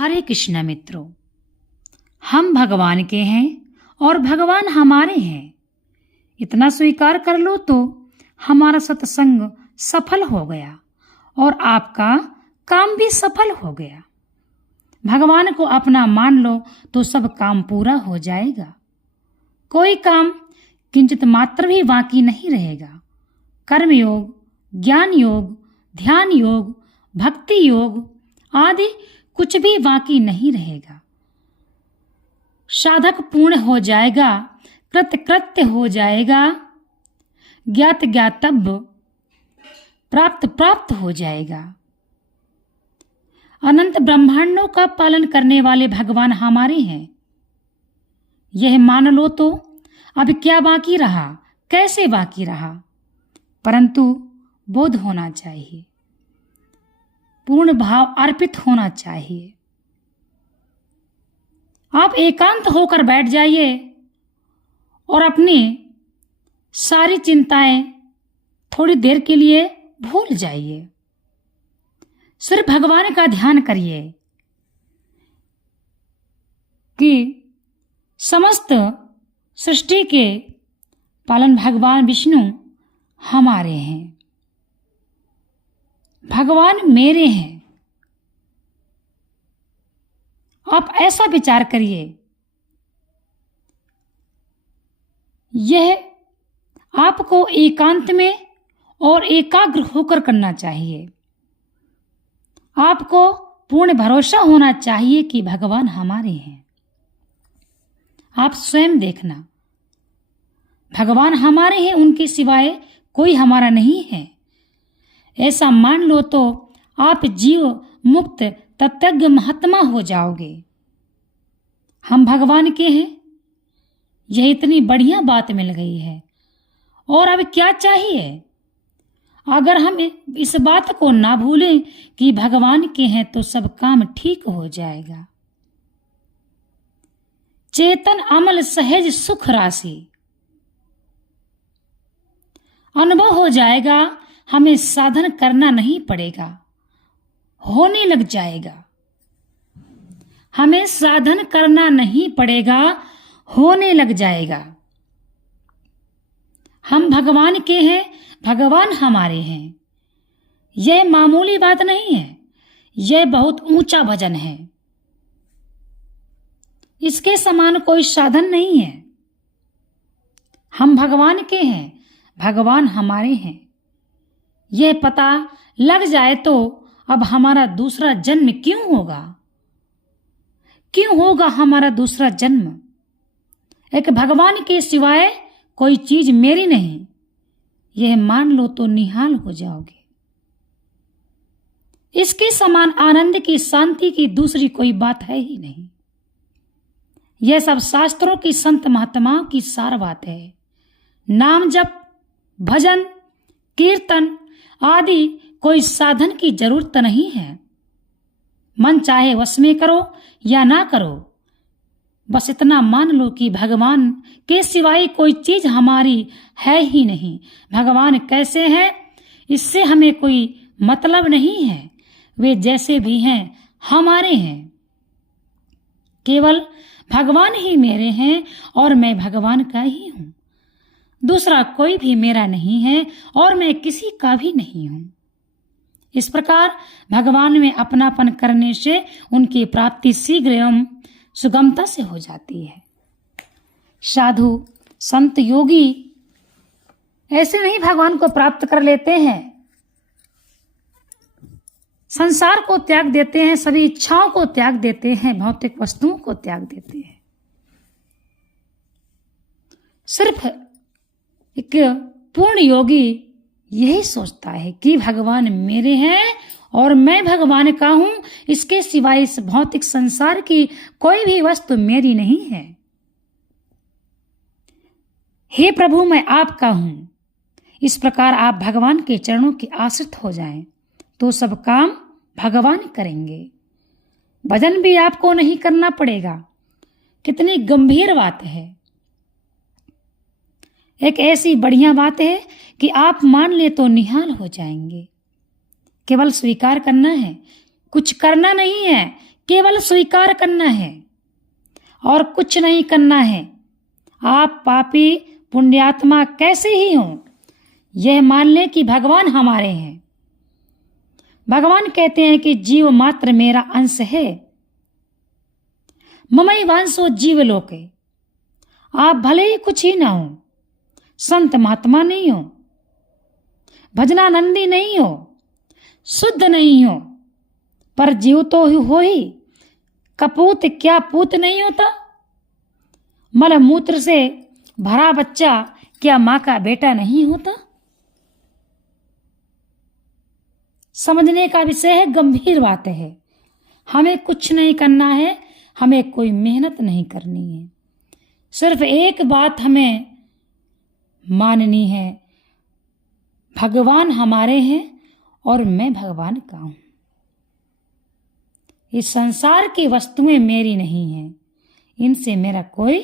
हरे कृष्ण मित्रों, हम भगवान के हैं और भगवान हमारे हैं। इतना स्वीकार कर लो तो हमारा सत्संग सफल हो गया और आपका काम भी सफल हो गया। भगवान को अपना मान लो तो सब काम पूरा हो जाएगा। कोई काम किंचित मात्र भी बाकी नहीं रहेगा। कर्म योग, ज्ञान योग, ध्यान योग, भक्ति योग आदि कुछ भी बाकी नहीं रहेगा। साधक पूर्ण हो जाएगा, कृत कृत्य हो जाएगा, ज्ञात ज्ञातव्य प्राप्त प्राप्त हो जाएगा। अनंत ब्रह्मांडों का पालन करने वाले भगवान हमारे हैं। यह मान लो तो अब क्या बाकी रहा, कैसे बाकी रहा, परंतु बोध होना चाहिए, पूर्ण भाव अर्पित होना चाहिए। आप एकांत होकर बैठ जाइए और अपनी सारी चिंताएं थोड़ी देर के लिए भूल जाइए। सिर्फ भगवान का ध्यान करिए कि समस्त सृष्टि के पालन भगवान विष्णु हमारे हैं, भगवान मेरे हैं। आप ऐसा विचार करिए। यह आपको एकांत में और एकाग्र होकर करना चाहिए। आपको पूर्ण भरोसा होना चाहिए कि भगवान हमारे हैं। आप स्वयं देखना, भगवान हमारे हैं, उनके सिवाय कोई हमारा नहीं है। ऐसा मान लो तो आप जीव मुक्त तत्वज्ञ महात्मा हो जाओगे। हम भगवान के हैं, यह इतनी बढ़िया बात मिल गई है। और अब क्या चाहिए? अगर हम इस बात को ना भूलें कि भगवान के हैं तो सब काम ठीक हो जाएगा। चेतन अमल सहज सुख राशि अनुभव हो जाएगा। हमें साधन करना नहीं पड़ेगा, होने लग जाएगा। हमें साधन करना नहीं पड़ेगा, होने लग जाएगा। हम भगवान के हैं, भगवान हमारे हैं। यह मामूली बात नहीं है, यह बहुत ऊंचा भजन है। इसके समान कोई साधन नहीं है। हम भगवान के हैं, भगवान हमारे हैं। यह पता लग जाए तो अब हमारा दूसरा जन्म क्यों होगा? क्यों होगा हमारा दूसरा जन्म? एक भगवान के सिवाय कोई चीज मेरी नहीं, यह मान लो तो निहाल हो जाओगे। इसके समान आनंद की, शांति की दूसरी कोई बात है ही नहीं। यह सब शास्त्रों की, संत महात्माओं की सार बात है। नाम जप, भजन, कीर्तन आदि कोई साधन की जरूरत नहीं है। मन चाहे वश में करो या ना करो, बस इतना मान लो कि भगवान के सिवाय कोई चीज हमारी है ही नहीं। भगवान कैसे हैं इससे हमें कोई मतलब नहीं है। वे जैसे भी हैं हमारे हैं। केवल भगवान ही मेरे हैं और मैं भगवान का ही हूं। दूसरा कोई भी मेरा नहीं है और मैं किसी का भी नहीं हूं। इस प्रकार भगवान में अपनापन करने से उनकी प्राप्ति शीघ्र एवं सुगमता से हो जाती है। साधु संत योगी ऐसे नहीं भगवान को प्राप्त कर लेते हैं। संसार को त्याग देते हैं, सभी इच्छाओं को त्याग देते हैं, भौतिक वस्तुओं को त्याग देते हैं। सिर्फ एक पूर्ण योगी यही सोचता है कि भगवान मेरे हैं और मैं भगवान का हूं। इसके सिवाय इस भौतिक संसार की कोई भी वस्तु मेरी नहीं है। हे प्रभु, मैं आपका हूं। इस प्रकार आप भगवान के चरणों के आश्रित हो जाएं तो सब काम भगवान करेंगे। भजन भी आपको नहीं करना पड़ेगा। कितनी गंभीर बात है। एक ऐसी बढ़िया बात है कि आप मान ले तो निहाल हो जाएंगे। केवल स्वीकार करना है, कुछ करना नहीं है, केवल स्वीकार करना है और कुछ नहीं करना है। आप पापी पुण्यात्मा कैसे ही हों, यह मान लें कि भगवान हमारे हैं। भगवान कहते हैं कि जीव मात्र मेरा अंश है। ममई वांसो जीवलोके। आप भले ही कुछ ही ना हो, संत महात्मा नहीं हो, भजनानंदी नहीं हो, शुद्ध नहीं हो, पर जीव तो हो ही। कपूत क्या पूत नहीं होता? मल मूत्र से भरा बच्चा क्या मां का बेटा नहीं होता? समझने का विषय है, गंभीर बात है। हमें कुछ नहीं करना है, हमें कोई मेहनत नहीं करनी है। सिर्फ एक बात हमें माननी है, भगवान हमारे हैं और मैं भगवान का हूं। इस संसार की वस्तुएं मेरी नहीं हैं, इनसे मेरा कोई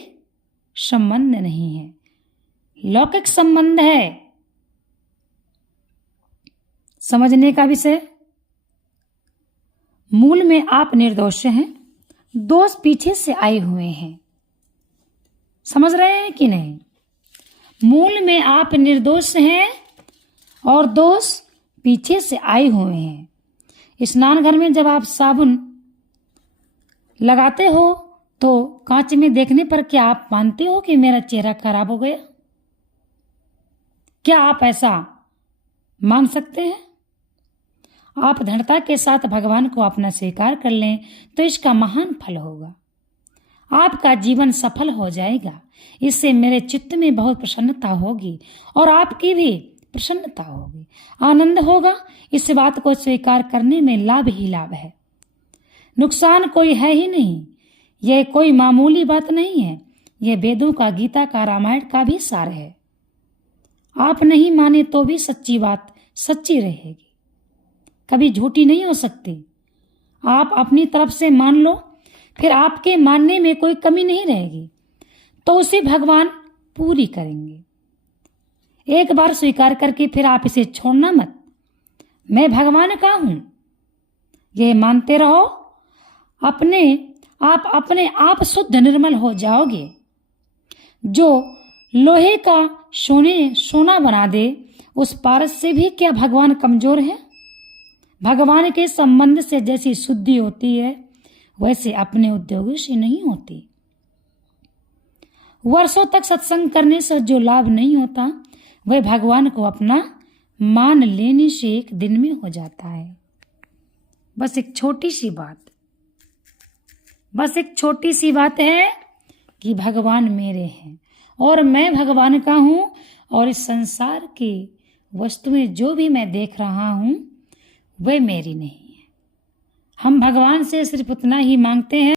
संबंध नहीं है, लौकिक संबंध है। समझने का विषय, मूल में आप निर्दोष हैं, दोष पीछे से आए हुए हैं। समझ रहे हैं कि नहीं? मूल में आप निर्दोष हैं और दोष पीछे से आए हुए हैं। स्नान घर में जब आप साबुन लगाते हो तो कांच में देखने पर क्या आप मानते हो कि मेरा चेहरा खराब हो गया? क्या आप ऐसा मान सकते हैं? आप दृढ़ता के साथ भगवान को अपना स्वीकार कर लें तो इसका महान फल होगा। आपका जीवन सफल हो जाएगा। इससे मेरे चित्त में बहुत प्रसन्नता होगी और आपकी भी प्रसन्नता होगी, आनंद होगा। इस बात को स्वीकार करने में लाभ ही लाभ है, नुकसान कोई है ही नहीं। यह कोई मामूली बात नहीं है, यह वेदों का, गीता का, रामायण का भी सार है। आप नहीं माने तो भी सच्ची बात सच्ची रहेगी, कभी झूठी नहीं हो सकती। आप अपनी तरफ से मान लो, फिर आपके मानने में कोई कमी नहीं रहेगी तो उसे भगवान पूरी करेंगे। एक बार स्वीकार करके फिर आप इसे छोड़ना मत। मैं भगवान का हूं, यह मानते रहो। अपने आप शुद्ध निर्मल हो जाओगे। जो लोहे का सोना बना दे, उस पारस से भी क्या भगवान कमजोर है? भगवान के संबंध से जैसी शुद्धि होती है वैसे अपने उद्योगों से नहीं होती। वर्षों तक सत्संग करने से जो लाभ नहीं होता वह भगवान को अपना मान लेने से एक दिन में हो जाता है। बस एक छोटी सी बात है कि भगवान मेरे हैं और मैं भगवान का हूं, और इस संसार की वस्तुएं जो भी मैं देख रहा हूं वह मेरी नहीं है। हम भगवान से सिर्फ उतना ही मांगते हैं